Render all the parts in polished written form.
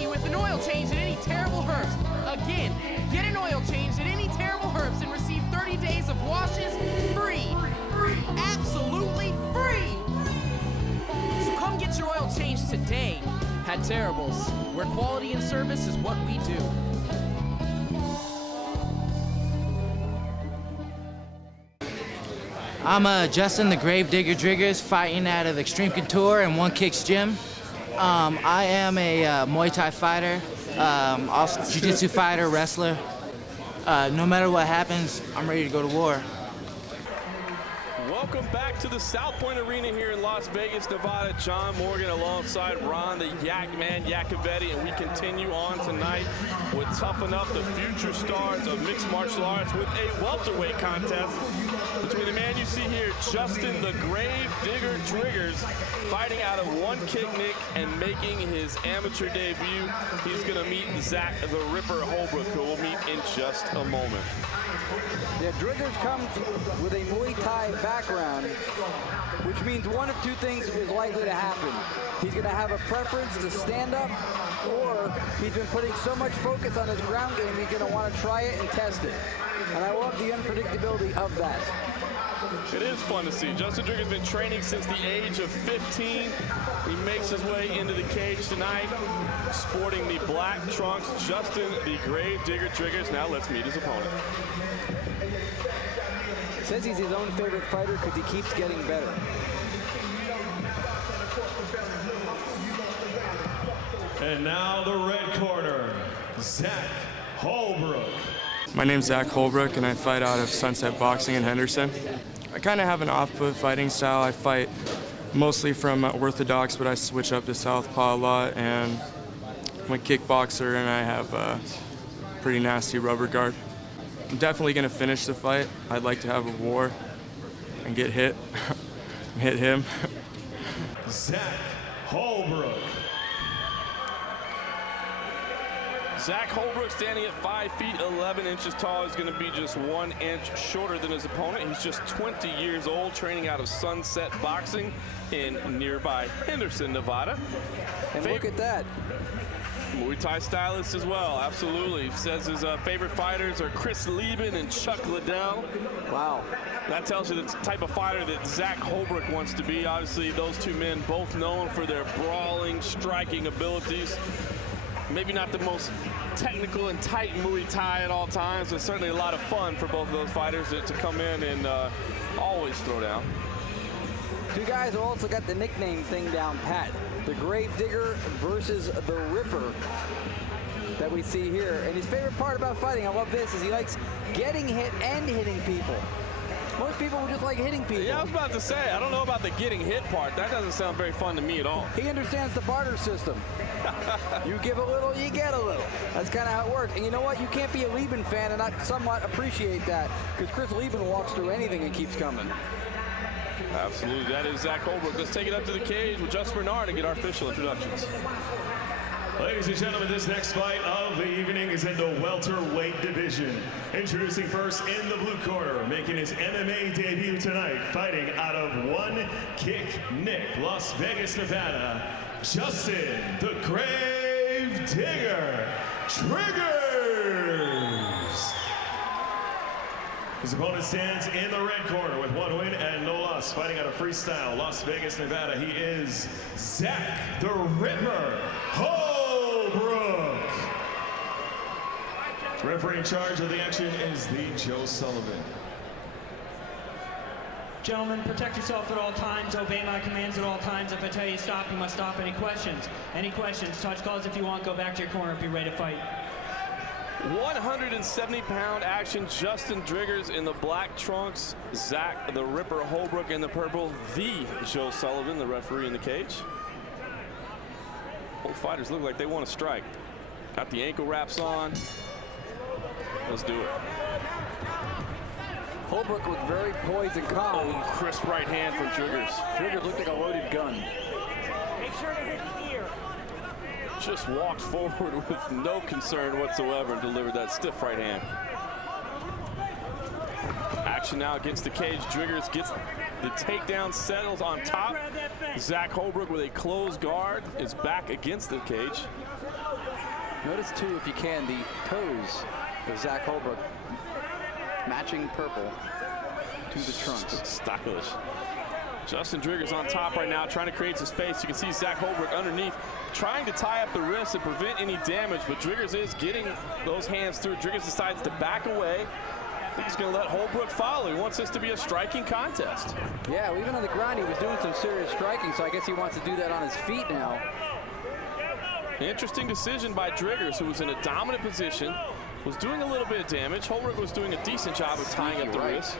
free with an oil change at any Terrible Herbs. Again, get an oil change at any Terrible Herbs and receive 30 days of washes free. Absolutely free. So come get your oil change today at Terribles, where quality and service is what we do. I'm Justin, the Gravedigger Driggers, fighting out of Extreme Couture and One Kicks Gym. I am a Muay Thai fighter, also Jiu-Jitsu fighter, wrestler. No matter what happens, I'm ready to go to war. Welcome back to the South Point Arena here in Las Vegas, Nevada. John Morgan alongside Ron, the Yak Man, Yakovetti, and we continue on tonight with Tuff-N-Uff, the future stars of mixed martial arts, with a welterweight contest between the man you see here, Justin the Gravedigger Driggers, fighting out of One Kick Nick and making his amateur debut. He's going to meet Zach the Ripper Holbrook, who we'll meet in just a moment. Yeah, Driggers comes with a Muay Thai background, which means one of two things is likely to happen. He's going to have a preference to stand up, or he's been putting so much focus on his ground game, he's going to want to try it and test it. And I love the unpredictability of that. It is fun to see. Justin Driggers has been training since the age of 15. He makes his way into the cage tonight, sporting the black trunks. Justin the Gravedigger Driggers. Now let's meet his opponent. Says he's his own favorite fighter because he keeps getting better. And now the red corner, Zach Holbrook. My name's Zach Holbrook, and I fight out of Sunset Boxing in Henderson. I kind of have an off-put fighting style. I fight mostly from orthodox, but I switch up to southpaw a lot, and I'm a kickboxer, and I have a pretty nasty rubber guard. I'm definitely going to finish the fight. I'd like to have a war and get hit and hit him. Zach Holbrook. Zach Holbrook, standing at 5 feet 11 inches tall, is going to be just 1 inch shorter than his opponent. He's just 20 years old, training out of Sunset Boxing in nearby Henderson, Nevada. And look at that. Muay Thai stylist as well, absolutely. He says his favorite fighters are Chris Lieben and Chuck Liddell. Wow. That tells you the type of fighter that Zach Holbrook wants to be. Obviously, those two men both known for their brawling, striking abilities. Maybe not the most technical and tight Muay Thai at all times, but certainly a lot of fun for both of those fighters to come in and always throw down. Two guys who also got the nickname thing down pat. The Gravedigger versus the Ripper that we see here. And his favorite part about fighting, I love this, is he likes getting hit and hitting people. Most people would just like hitting people. Yeah, I was about to say, I don't know about the getting hit part. That doesn't sound very fun to me at all. He understands the barter system. You give a little, you get a little. That's kind of how it works. And you know what? You can't be a Lieben fan and not somewhat appreciate that, because Chris Lieben walks through anything and keeps coming. Absolutely. That is Zach Holbrook. Let's take it up to the cage with Justin Bernard and get our official introductions. Ladies and gentlemen, this next fight of the evening is in the welterweight division. Introducing first in the blue corner, making his MMA debut tonight, fighting out of One Kick Nick, Las Vegas, Nevada, Justin the Gravedigger Driggers. His opponent stands in the red corner with 1 win and no loss, fighting out of Freestyle, Las Vegas, Nevada. He is Zach the Ripper Holbrook. Referee in charge of the action is the Joe Sullivan. Gentlemen, protect yourself at all times. Obey my commands at all times. If I tell you stop, you must stop. Any questions? Any questions? Touch calls if you want. Go back to your corner. Be ready to fight. 170-pound action. Justin Driggers in the black trunks. Zach the Ripper Holbrook in the purple. The Joe Sullivan, the referee in the cage. Both fighters look like they want to strike. Got the ankle wraps on. Let's do it. Holbrook was very poised and calm. Oh, crisp right hand from Driggers. Driggers looked like a loaded gun. Make sure to hit the ear. Just walked forward with no concern whatsoever and delivered that stiff right hand. Action now against the cage. Driggers gets the takedown, settles on top. Zach Holbrook with a closed guard is back against the cage. Notice too, if you can, the toes of Zach Holbrook matching purple to the trunks. Stylish. Justin Driggers on top right now, trying to create some space. You can see Zach Holbrook underneath, trying to tie up the wrist and prevent any damage, but Driggers is getting those hands through. Driggers decides to back away. I think he's going to let Holbrook follow. He wants this to be a striking contest. Yeah, well, even on the ground, he was doing some serious striking, so I guess he wants to do that on his feet now. Interesting decision by Driggers, who was in a dominant position, was doing a little bit of damage. Holbrook was doing a decent job of tying up the wrist.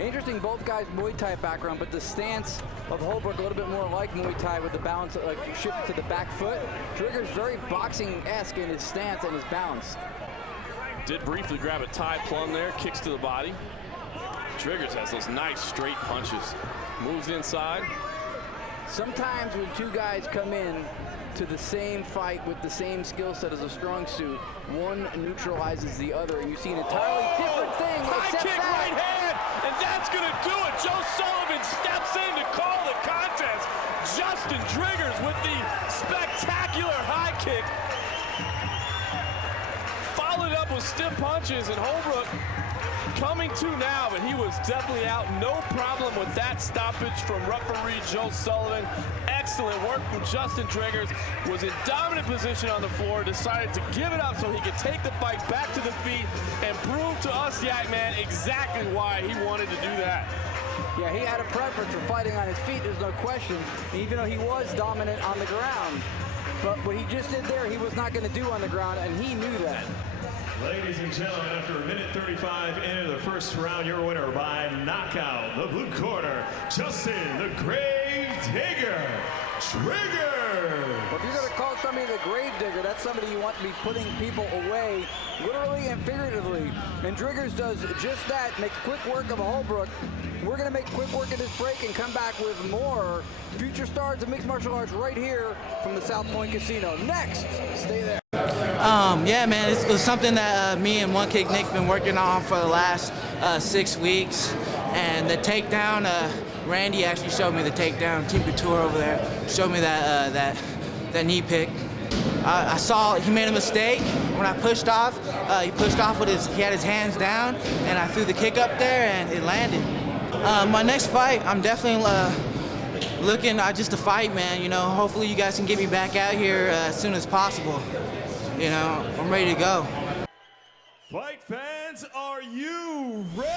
Interesting, both guys Muay Thai background, but the stance of Holbrook a little bit more like Muay Thai with the balance, like shift to the back foot. Driggers very boxing-esque in his stance and his balance. Did briefly grab a tie plum there, kicks to the body. Driggers has those nice straight punches. Moves inside. Sometimes when two guys come in to the same fight with the same skill set as a strong suit, one neutralizes the other, and you see an entirely different thing. High kick, right hand, and that's going to do it. Joe Sullivan steps in to call the contest. Justin Driggers with the spectacular high kick. Followed up with stiff punches, and Holbrook coming to now, but he was definitely out. No problem with that stoppage from referee Joe Sullivan. Excellent work from Justin Driggers. Was in dominant position on the floor, decided to give it up so he could take the fight back to the feet and prove to us, Yak Man, exactly why he wanted to do that. Yeah, he had a preference for fighting on his feet, there's no question, even though he was dominant on the ground. But what he just did there, he was not going to do on the ground, and he knew that. Ladies and gentlemen, after a minute 35 into the first round, your winner by knockout, the blue corner, Justin the Grave Digger Driggers. Well, if you're going to call somebody the grave digger, that's somebody you want to be putting people away, literally and figuratively. And Driggers does just that, makes quick work of a Holbrook. We're going to make quick work of this break and come back with more future stars of mixed martial arts right here from the South Point Casino. Next, stay there. Yeah, man, it was something that me and One Kick Nick been working on for the last 6 weeks. And the takedown, Randy actually showed me the takedown. Team Couture over there showed me that knee pick. I saw he made a mistake when I pushed off. He pushed off with he had his hands down, and I threw the kick up there, and it landed. My next fight, I'm definitely looking just to fight, man. You know, hopefully you guys can get me back out here as soon as possible. You know, I'm ready to go. Fight fans, are you ready?